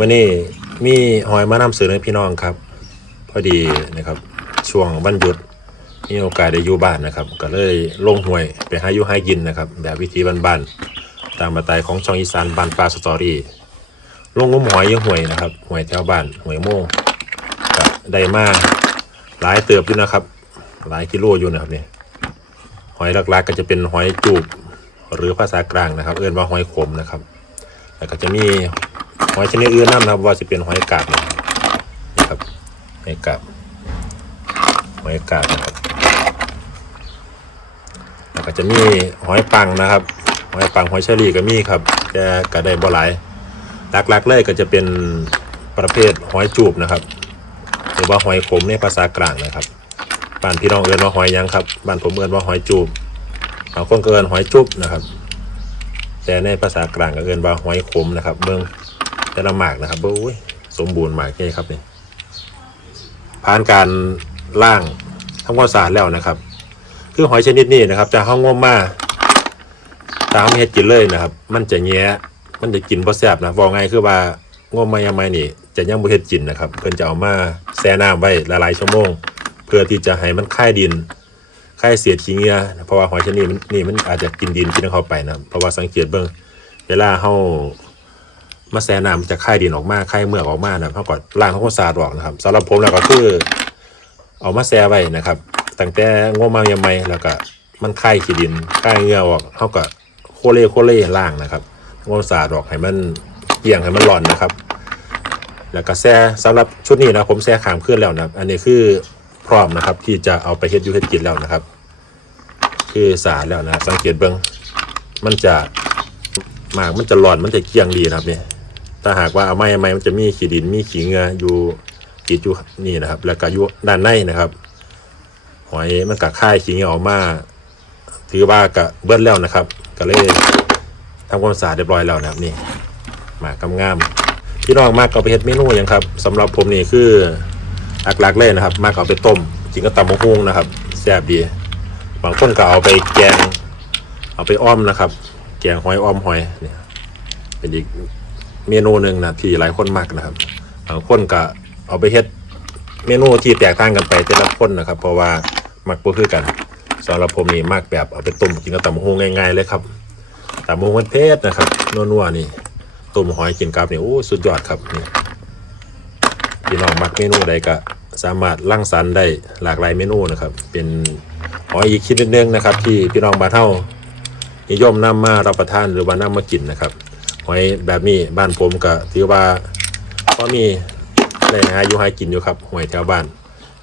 มื่อนี้มีหอยมานำเสนอพี่น้องครับ พอดีนะครับ ช่วงวันหยุดมีโอกาสได้อยู่บ้านนะครับ ก็เลยลงห้วยไปหาอยู่ให้กินนะครับ แบบวิธีบ้านๆตามมาตายของช่องอีสานบ้านปลาสตอรี่ลงงมหอยอยี่ห้วยนะครับห้วยแถวบ้านห้วยโม่งได้มาหลายเติบอยู่นะครับ หลายกิโลอยู่นะครับเนี่ยหอยหลักๆก็จะเป็นหอยจูบหรือภาษากลางนะครับ เอื่นว่าหอยขมนะครับแล้วก็จะมี หอยชนิดอื่นน้ำนะครับ ว่าจะเป็นหอยกาบนะครับหอยกาบหอยกาบนะครับแล้วก็จะมีหอยปังนะครับ หอยปังหอยเชอรี่ก็มีครับแต่ก็ได้บ่หลายหลักๆเลยก็จะเป็นประเภทหอยจูบนะครับ หรือว่าหอยขมในภาษากลางนะครับบ้านพี่น้องเอิ้นว่าหอยยังครับบ้านผมเอิ้นว่าหอยจูบบางคนก็เอิ้นหอยจุบนะครับ แต่ในภาษากลางก็เอิ้นว่าหอยขมนะครับ เบิ่ง แต่ละหมากนะครับโอ้ยสมบูรณ์หมากนี่ครับนี่ผ่านการล่างทำความสะอาดแล้วนะครับ คือหอยชนิดนี้นะครับจะห้องงมมาตามเฮ็ดกินเลยนะครับ มันจะแย่มันจะกินบ่แซ่บนะบอกไงคือว่างมมายามไมนี่ จะยังบ่เฮ็ดกินนะครับเพิ่นจะเอามาแช่น้ำไว้หลายชั่วโมง เพื่อที่จะให้มันคายดินค่ายเสียดขี้เหงื่อเพราะว่าหอยชนิดนนี่มันอาจจะกินดินกินเข้าไปนะเพราะว่าสังเกตเบิ่งเวลาเฮา มาแซน้ำมันจะค่ายดินออกมาค่ายเมือกออกมานะครับเฮาก็ล้างทำความสะอาดออกนะครับสำหรับผมแล้วก็คือเอามาแซไว้นะครับตั้งแต่งวมายามใหม่แล้วก็มันค่ายขี้ดินค่ายเงือออกเฮาก็โคเล่โคเล่ล้างนะครับทำความสะอาดออกให้มันเกี่ยงให้มันร้อนนะครับ แล้วก็แซ่สำหรับชุดนี้นะผมแซ่ขามขึ้นแล้วนะอันนี้คือพร้อมนะครับที่จะเอาไปเฮ็ดยูเฮ็ดกินแล้วนะครับ คือสะอาดแล้วนะสังเกตเบิ้งมันจะหมากมันจะร้อนมันจะเกรียงดีนะครับเนี่ย ถ้าหากว่าเอาไม้ไม้มันจะมีขี้ดินมีขีเงืออยู่ติดอยู่นี่นะครับ แล้วก็อยู่ด้านในนะครับ หอยมันกัค่ายขีเงือออกมาถือว่ากะเบิ้แล้วนะครับ ก็เลยทำความสะอาดเรียบร้อยแล้วนะครับนี่มากำงามพี่น้องมากเอาไปเฮ็ดเมนูหยังครับสำหรับผมนี่คือหลักๆเลยนะครับ มากเอาไปต้มกินกับตำมะฮุ่งนะครับแซ่บดีบางคนก็เอาไปแกง เอาไปอ้อมนะครับ แกงหอยอ้อมหอยเนี่ยเป็นอีก เมนูหนึ่งนะที่หลายคนมากนะครับบางคนก็เอาไปเฮ็ดเมนูที่แตกต่างกันไปแต่ละคนนะครับ เพราะว่ามักบ่คือกันสำหรับผมนี่มากแบบเอาไปต้มกินกับตำมะฮุ่งง่ายๆเลยครับตำมะฮุ่งเผ็ดนะครับนัวๆนี่ต้มหอยกินกับนี่โอ้สุดยอดครับนี่พี่น้องมักเมนูใดก็สามารถร่างสรรค์ได้หลากหลายเมนูนะครับ เป็นหอยอีกชนิดนึงนะครับ ที่พี่น้องบ้านเฮานิยมนำมารับประทานหรือว่านำมากินนะครับ หอยแบบนี้บ้านผมก็ถือว่าก็มีได้หาอยู่หากินอยู่ครับหอยแถวบ้าน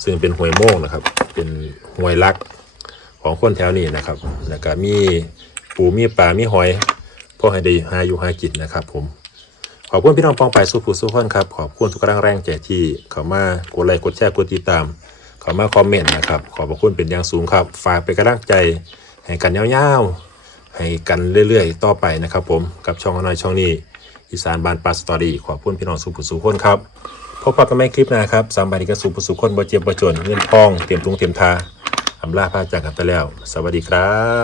ซึ่งเป็นหวยโม่งนะครับ เป็นหวยลักของคนแถวนี้นะครับแล้วก็มีปูมีปลามีหอยพวกให้ได้หาอยู่หากินนะครับ ผมขอบคุณพี่น้องปองไปสู้ผู้สู้คนครับขอบคุณทุกกำลังแรงใจที่เข้ามากดไลค์กดแชร์กดติดตามเข้ามาคอมเมนต์นะครับขอบคุณเป็นอย่างสูงครับฝากเป็นกำลังใจให้กันยาวๆ ให้กันเรื่อยๆ ต่อไปนะครับผมกับช่องน้อยช่องนี้อีสานบานปลาสตอรี่ขอพุ่นพี่น้องสู้ผู้สู้คนครับพบกันใหม่คลิปหนะครับสามบาทกันสู้ผู้สู้คนบ่เจ็บบ่จนเงินทองเตรียมตุงเตรียมทาอำลาพาจากกันไปแล้ว สวัสดีครับ